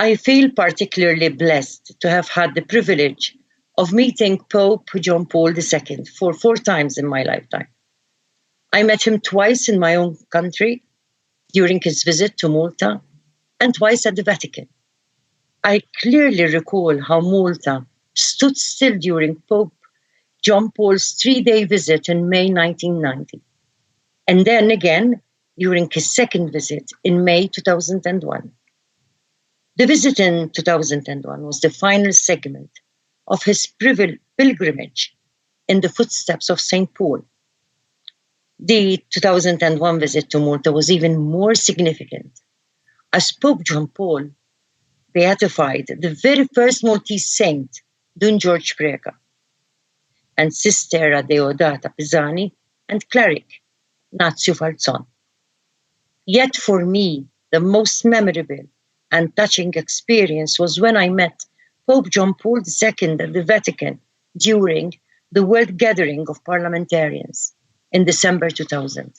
I feel particularly blessed to have had the privilege of meeting Pope John Paul II for 4 times in my lifetime. I met him twice in my own country during his visit to Malta and twice at the Vatican. I clearly recall how Malta stood still during Pope John Paul's 3-day visit in May 1990, and then again during his second visit in May 2001. The visit in 2001 was the final segment of his pilgrimage in the footsteps of St. Paul. The 2001 visit to Malta was even more significant, as Pope John Paul beatified the very first Maltese saint, Don George Preca, and Sister Adeodata Pisani and cleric Nazio Falzon. Yet for me, the most memorable and touching experience was when I met Pope John Paul II at the Vatican during the World Gathering of Parliamentarians in December 2000.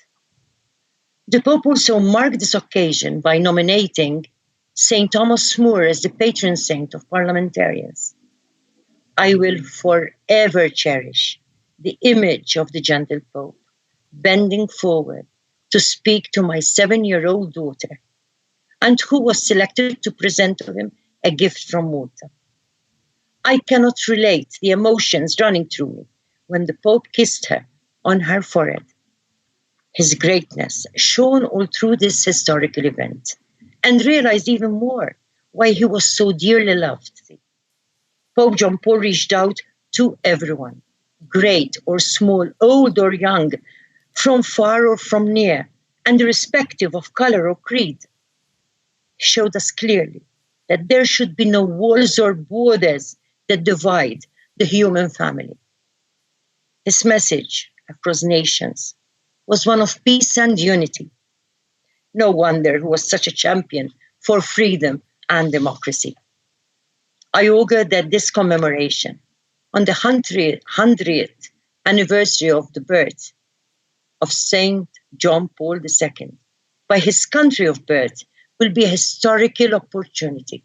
The Pope also marked this occasion by nominating St. Thomas More as the patron saint of parliamentarians. I will forever cherish the image of the gentle Pope bending forward to speak to my 7-year-old daughter, and who was selected to present to him a gift from Malta. I cannot relate the emotions running through me when the Pope kissed her on her forehead. His greatness shone all through this historical event, and realized even more why he was so dearly loved. Pope John Paul reached out to everyone, great or small, old or young, from far or from near, and irrespective of color or creed. He showed us clearly that there should be no walls or borders that divide the human family. His message across nations was one of peace and unity. No wonder he was such a champion for freedom and democracy. I augur that this commemoration, on the 100th anniversary of the birth of St. John Paul II, by his country of birth, will be a historical opportunity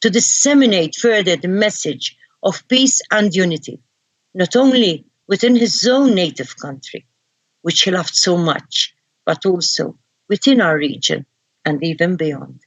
to disseminate further the message of peace and unity, not only within his own native country, which he loved so much, but also within our region and even beyond.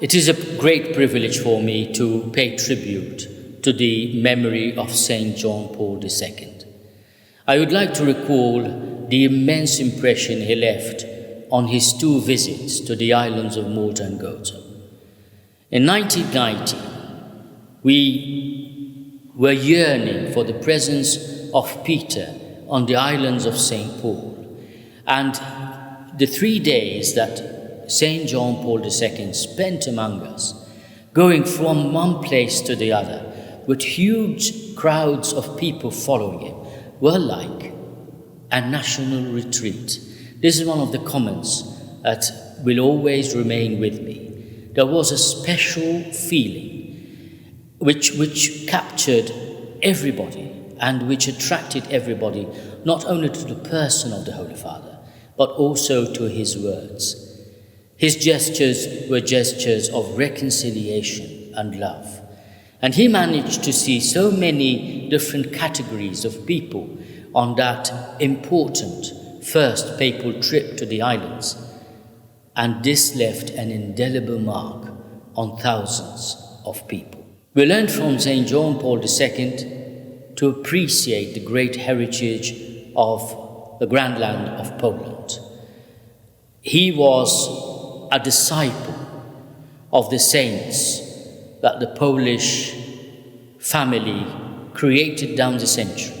It is a great privilege for me to pay tribute to the memory of St. John Paul II. I would like to recall the immense impression he left on his 2 visits to the islands of Malta and Gozo. In 1990, we were yearning for the presence of Peter on the islands of St. Paul, and the 3 days that St. John Paul II spent among us, going from one place to the other, with huge crowds of people following him, were like a national retreat. This is one of the comments that will always remain with me. There was a special feeling which captured everybody and which attracted everybody, not only to the person of the Holy Father, but also to his words. His gestures were gestures of reconciliation and love. And he managed to see so many different categories of people on that important first papal trip to the islands. And this left an indelible mark on thousands of people. We learned from St. John Paul II to appreciate the great heritage of the Grand Land of Poland. He was a disciple of the saints that the Polish family created down the century.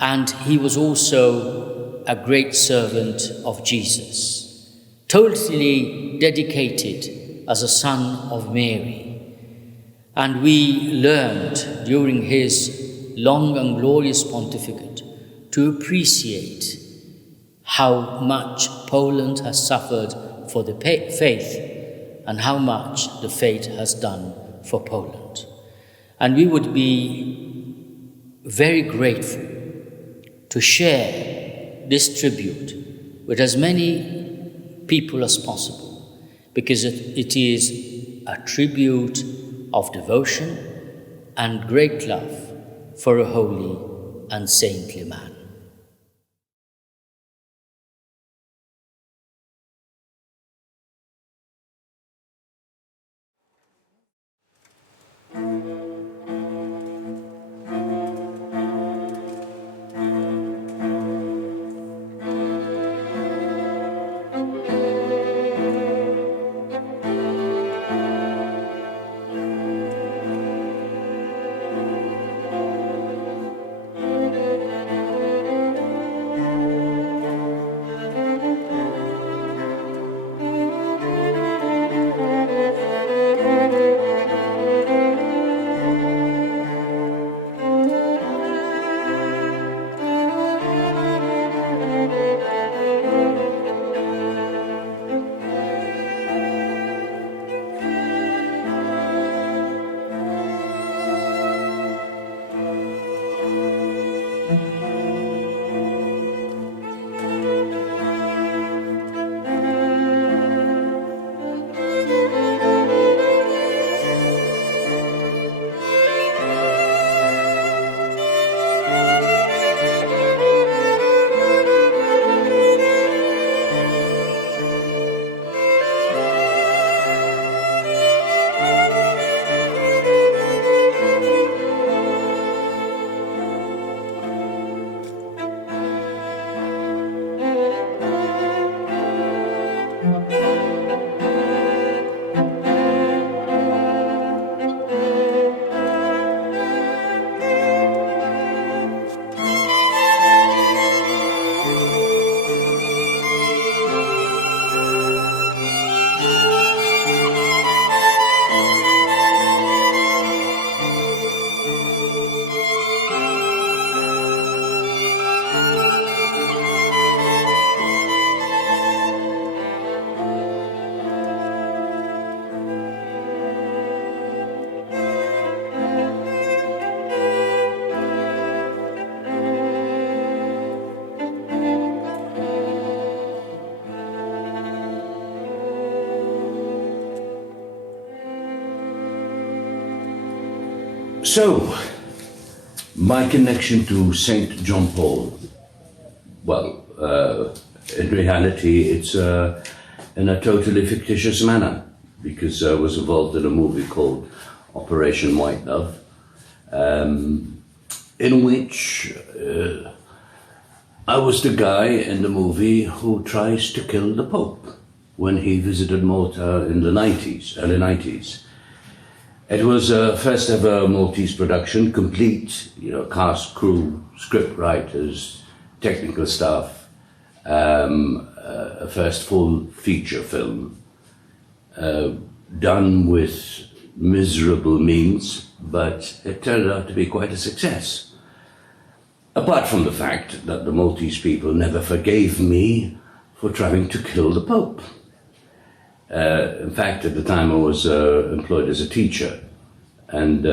And he was also a great servant of Jesus, totally dedicated as a son of Mary. And we learned during his long and glorious pontificate to appreciate how much Poland has suffered for the faith and how much the faith has done for Poland. And we would be very grateful to share this tribute with as many people as possible, because it is a tribute of devotion and great love for a holy and saintly man. So, my connection to St. John Paul, well, in reality, it's in a totally fictitious manner, because I was involved in a movie called Operation White Love, in which I was the guy in the movie who tries to kill the Pope when he visited Malta in the early 90s. It was a first ever Maltese production, complete, cast, crew, script writers, technical staff, a first full feature film, done with miserable means, but it turned out to be quite a success. Apart from the fact that the Maltese people never forgave me for trying to kill the Pope. In fact, at the time I was employed as a teacher, and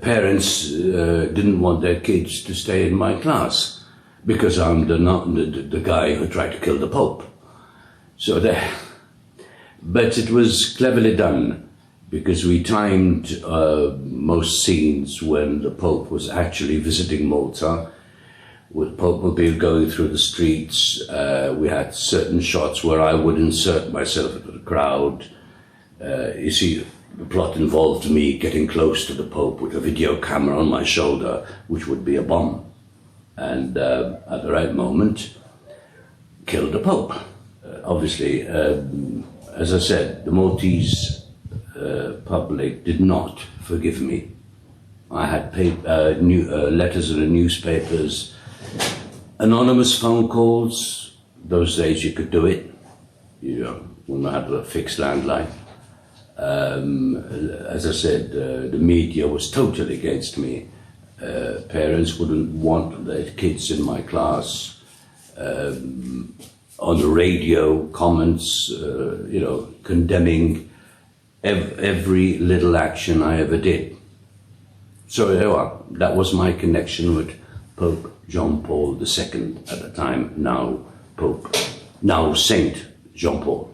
parents didn't want their kids to stay in my class because I'm the guy who tried to kill the Pope. But it was cleverly done because we timed most scenes when the Pope was actually visiting Malta, with Pope Mobile going through the streets. We had certain shots where I would insert myself into the crowd. You see, the plot involved me getting close to the Pope with a video camera on my shoulder, which would be a bomb. And at the right moment, kill the Pope. Obviously, as I said, the Maltese public did not forgive me. I had letters in the newspapers, anonymous phone calls. Those days you could do it, when I had a fixed landline. As I said, the media was totally against me. Parents wouldn't want their kids in my class. On the radio, comments, condemning every little action I ever did. So there you are. That was my connection with Pope John Paul II at the time, now Saint John Paul.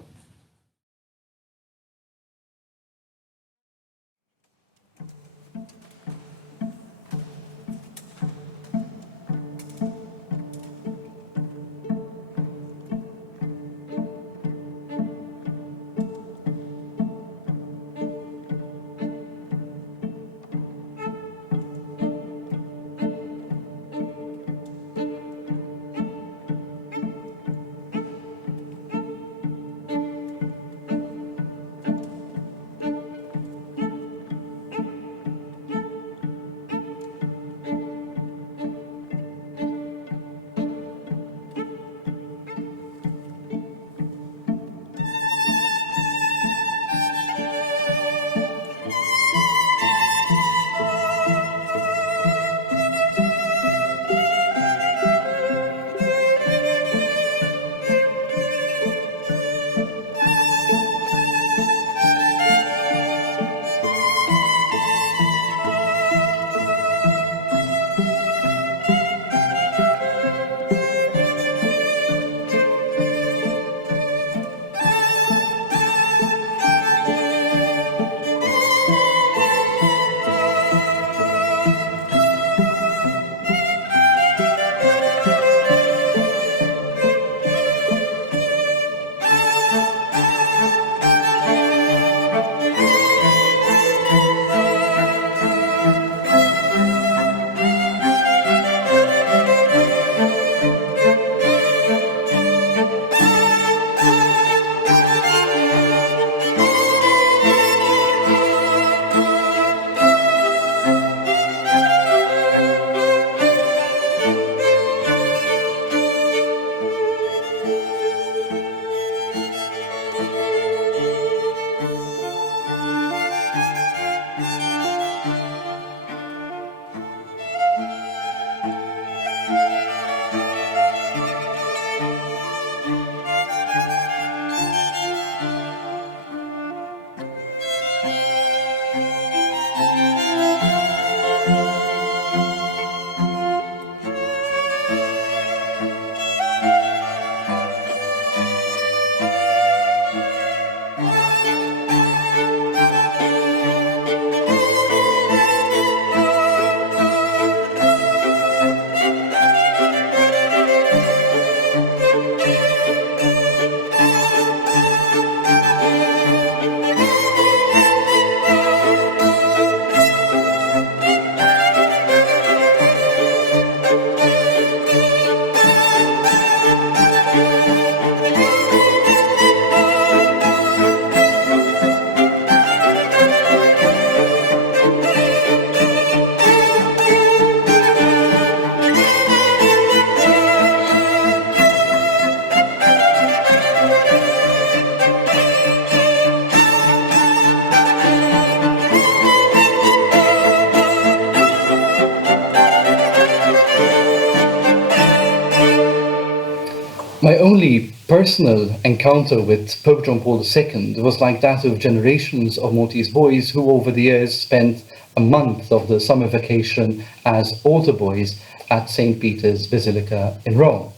My only personal encounter with Pope John Paul II was like that of generations of Maltese boys who over the years spent a month of the summer vacation as altar boys at St. Peter's Basilica in Rome.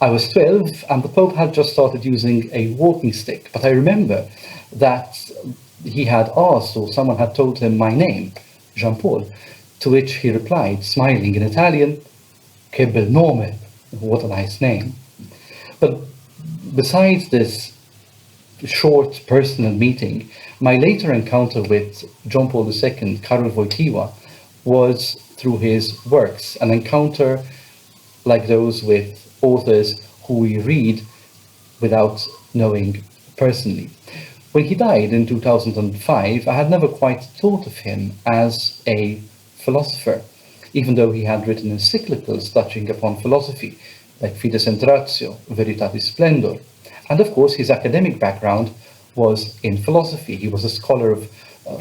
I was 12 and the Pope had just started using a walking stick, but I remember that he had asked, or someone had told him my name, Jean Paul, to which he replied, smiling in Italian, "Che bel nome," what a nice name. But besides this short personal meeting, my later encounter with John Paul II, Karol Wojtyła, was through his works, an encounter like those with authors who we read without knowing personally. When he died in 2005, I had never quite thought of him as a philosopher, even though he had written encyclicals touching upon philosophy, like Fides et Ratio, Veritatis Splendor. And of course, his academic background was in philosophy. He was a scholar of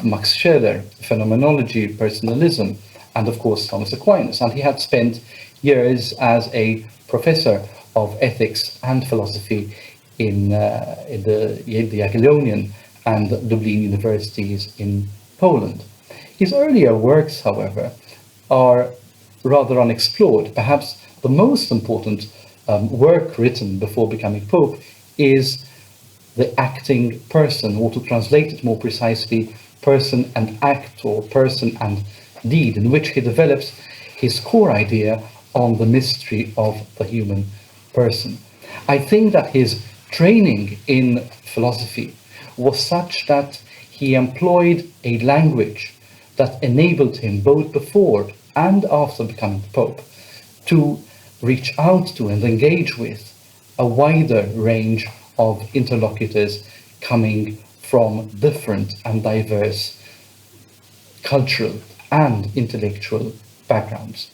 Max Scheler, phenomenology, personalism, and of course, Thomas Aquinas. And he had spent years as a professor of ethics and philosophy in the Jagiellonian and Dublin universities in Poland. His earlier works, however, are rather unexplored. Perhaps the most important work written before becoming Pope is The Acting Person, or to translate it more precisely, Person and Act, or Person and Deed, in which he develops his core idea on the mystery of the human person. I think that his training in philosophy was such that he employed a language that enabled him, both before and after becoming Pope, to reach out to and engage with a wider range of interlocutors coming from different and diverse cultural and intellectual backgrounds.